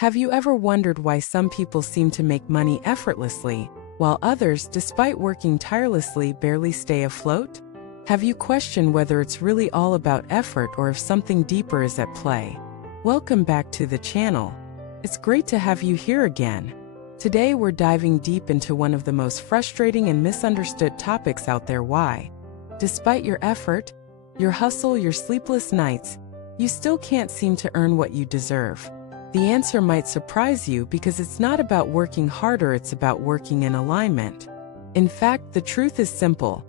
Have you ever wondered why some people seem to make money effortlessly, while others, despite working tirelessly, barely stay afloat? Have you questioned whether it's really all about effort or if something deeper is at play? Welcome back to the channel. It's great to have you here again. Today we're diving deep into one of the most frustrating and misunderstood topics out there: why, despite your effort, your hustle, your sleepless nights, you still can't seem to earn what you deserve. The answer might surprise you because it's not about working harder, it's about working in alignment. In fact, the truth is simple.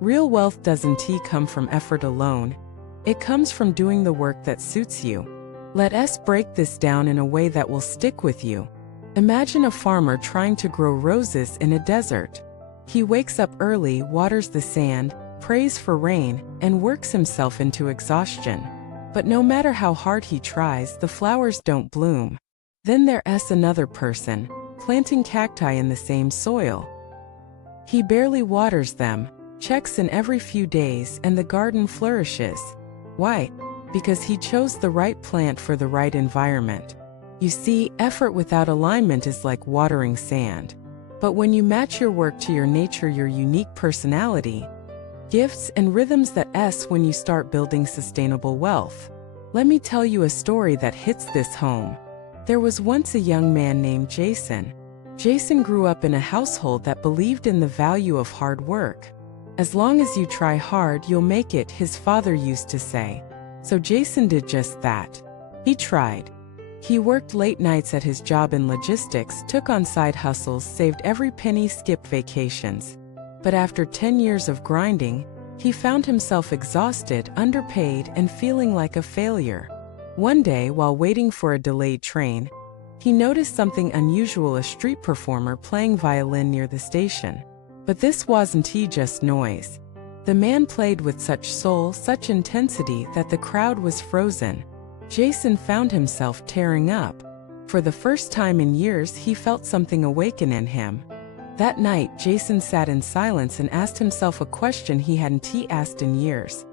Real wealth doesn't come from effort alone. It comes from doing the work that suits you. Let us break this down in a way that will stick with you. Imagine a farmer trying to grow roses in a desert. He wakes up early, waters the sand, prays for rain, and works himself into exhaustion. But no matter how hard he tries, the flowers don't bloom. Then there's another person, planting cacti in the same soil. He barely waters them, checks in every few days, and the garden flourishes. Why? Because he chose the right plant for the right environment. You see, effort without alignment is like watering sand. But when you match your work to your nature, your unique personality, gifts and rhythms, that's when you start building sustainable wealth. Let me tell you a story that hits this home. There was once a young man named Jason. Jason grew up in a household that believed in the value of hard work. As long as you try hard, you'll make it, his father used to say. So Jason did just that. He tried. He worked late nights at his job in logistics, took on side hustles, saved every penny, skipped vacations. But after 10 years of grinding, he found himself exhausted, underpaid, and feeling like a failure. One day, while waiting for a delayed train, he noticed something unusual: a street performer playing violin near the station. But this wasn't just noise. The man played with such soul, such intensity, that the crowd was frozen. Jason found himself tearing up. For the first time in years, he felt something awaken in him. That night, Jason sat in silence and asked himself a question he hadn't asked in years.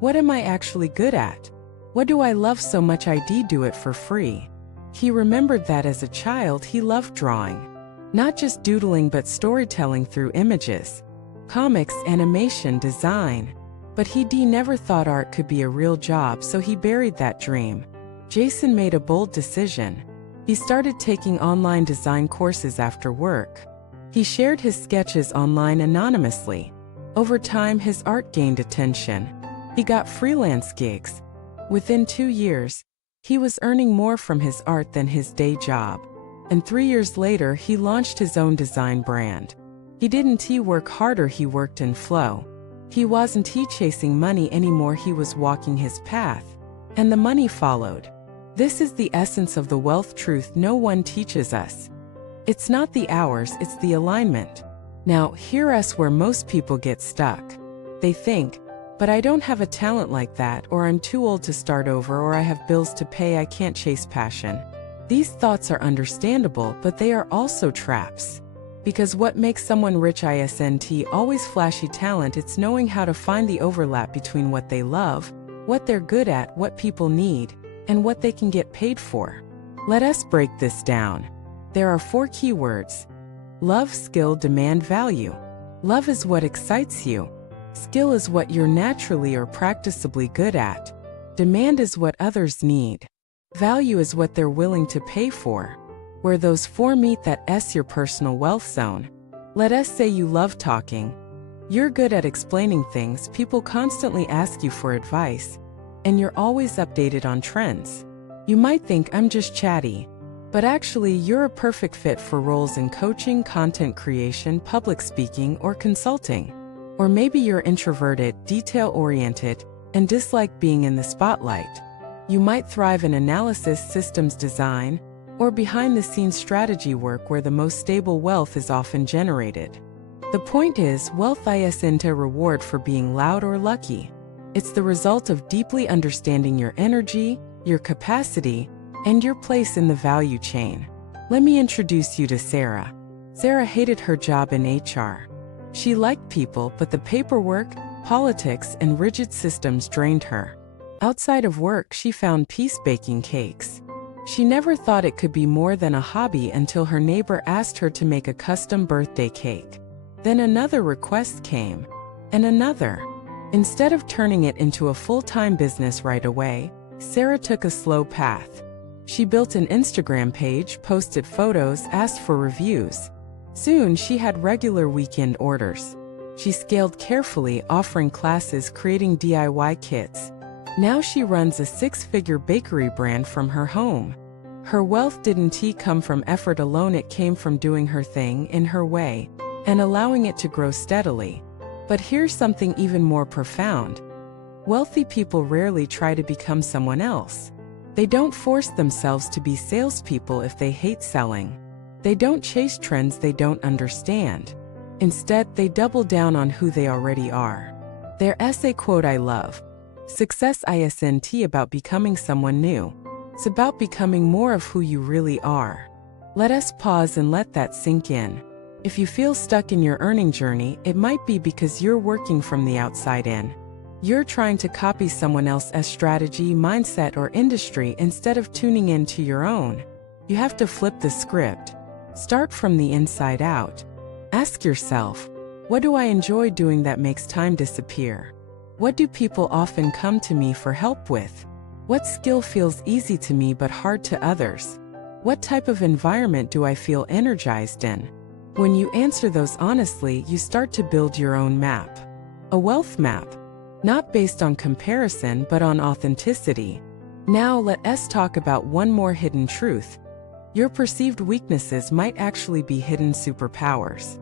What am I actually good at? What do I love so much I'd do it for free? He remembered that as a child he loved drawing. Not just doodling, but storytelling through images. Comics, animation, design. But he never thought art could be a real job, so he buried that dream. Jason made a bold decision. He started taking online design courses after work. He shared his sketches online anonymously. Over time, his art gained attention. He got freelance gigs. Within 2 years, he was earning more from his art than his day job. And 3 years later, he launched his own design brand. He didn't work harder, he worked in flow. He wasn't chasing money anymore, he was walking his path. And the money followed. This is the essence of the wealth truth no one teaches us. It's not the hours, it's the alignment. Now, here's where most people get stuck. They think, but I don't have a talent like that, or I'm too old to start over, or I have bills to pay, I can't chase passion. These thoughts are understandable, but they are also traps. Because what makes someone rich isn't always flashy talent, it's knowing how to find the overlap between what they love, what they're good at, what people need, and what they can get paid for. Let us break this down. There are 4 key words: love, skill, demand, value. Love is what excites you. Skill is what you're naturally or practicably good at. Demand is what others need. Value is what they're willing to pay for. Where those 4 meet, that's your personal wealth zone. Let us say you love talking. You're good at explaining things, people constantly ask you for advice, and you're always updated on trends. You might think, I'm just chatty. But actually, you're a perfect fit for roles in coaching, content creation, public speaking, or consulting. Or maybe you're introverted, detail-oriented, and dislike being in the spotlight. You might thrive in analysis, systems design, or behind-the-scenes strategy work, where the most stable wealth is often generated. The point is, wealth isn't a reward for being loud or lucky. It's the result of deeply understanding your energy, your capacity, and your place in the value chain. Let me introduce you to Sarah. Sarah hated her job in HR. She liked people, but the paperwork, politics, and rigid systems drained her. Outside of work, she found peace baking cakes. She never thought it could be more than a hobby until her neighbor asked her to make a custom birthday cake. Then another request came, and another. Instead of turning it into a full-time business right away, Sarah took a slow path. She built an Instagram page, posted photos, asked for reviews. Soon she had regular weekend orders. She scaled carefully, offering classes, creating DIY kits. Now she runs a 6-figure bakery brand from her home. Her wealth didn't come from effort alone, it came from doing her thing in her way and allowing it to grow steadily. But here's something even more profound. Wealthy people rarely try to become someone else. They don't force themselves to be salespeople if they hate selling. They don't chase trends they don't understand. Instead, they double down on who they already are. Their essay quote I love. Success isn't about becoming someone new. It's about becoming more of who you really are. Let us pause and let that sink in. If you feel stuck in your earning journey, it might be because you're working from the outside in. You're trying to copy someone else's strategy, mindset, or industry instead of tuning into your own. You have to flip the script. Start from the inside out. Ask yourself, what do I enjoy doing that makes time disappear? What do people often come to me for help with? What skill feels easy to me but hard to others? What type of environment do I feel energized in? When you answer those honestly, you start to build your own map. A wealth map. Not based on comparison but on authenticity. Now let us talk about one more hidden truth. Your perceived weaknesses might actually be hidden superpowers.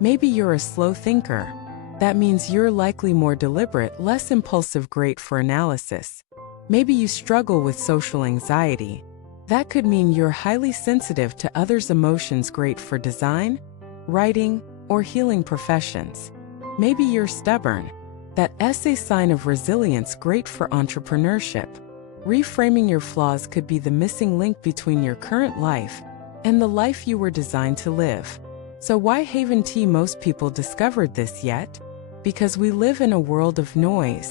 Maybe you're a slow thinker. That means you're likely more deliberate, less impulsive, great for analysis. Maybe you struggle with social anxiety. That could mean you're highly sensitive to others' emotions, great for design, writing, or healing professions. Maybe you're stubborn. That essay sign of resilience, great for entrepreneurship. Reframing your flaws could be the missing link between your current life and the life you were designed to live. So why haven't most people discovered this yet? Because we live in a world of noise.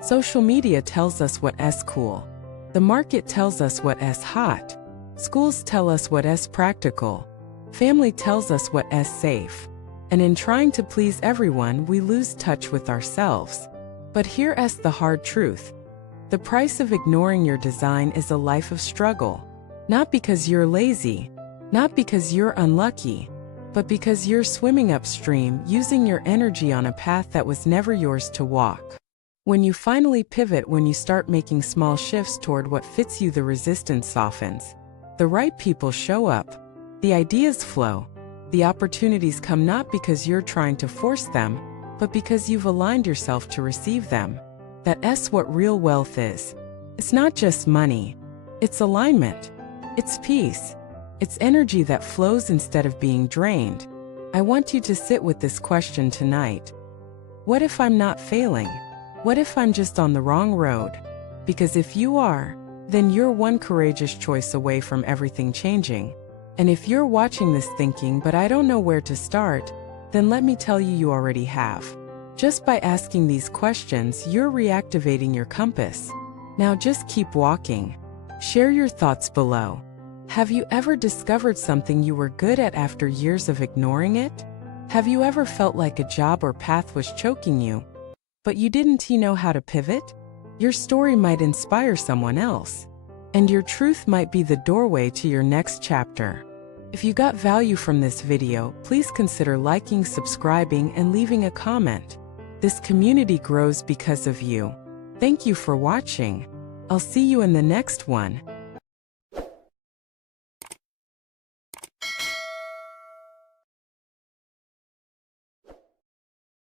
Social media tells us what's cool. The market tells us what's hot. Schools tell us what's practical. Family tells us what's safe. And in trying to please everyone, we lose touch with ourselves. But here's the hard truth. The price of ignoring your design is a life of struggle. Not because you're lazy, not because you're unlucky, but because you're swimming upstream, using your energy on a path that was never yours to walk. When you finally pivot, when you start making small shifts toward what fits you, the resistance softens. The right people show up. The ideas flow. The opportunities come not because you're trying to force them, but because you've aligned yourself to receive them. That's what real wealth is. It's not just money. It's alignment. It's peace. It's energy that flows instead of being drained. I want you to sit with this question tonight. What if I'm not failing? What if I'm just on the wrong road? Because if you are, then you're one courageous choice away from everything changing. And if you're watching this thinking, but I don't know where to start, then let me tell you, you already have. Just by asking these questions, you're reactivating your compass. Now just keep walking. Share your thoughts below. Have you ever discovered something you were good at after years of ignoring it? Have you ever felt like a job or path was choking you, but you didn't know how to pivot? Your story might inspire someone else, and your truth might be the doorway to your next chapter. If you got value from this video, please consider liking, subscribing, and leaving a comment. This community grows because of you. Thank you for watching. I'll see you in the next one.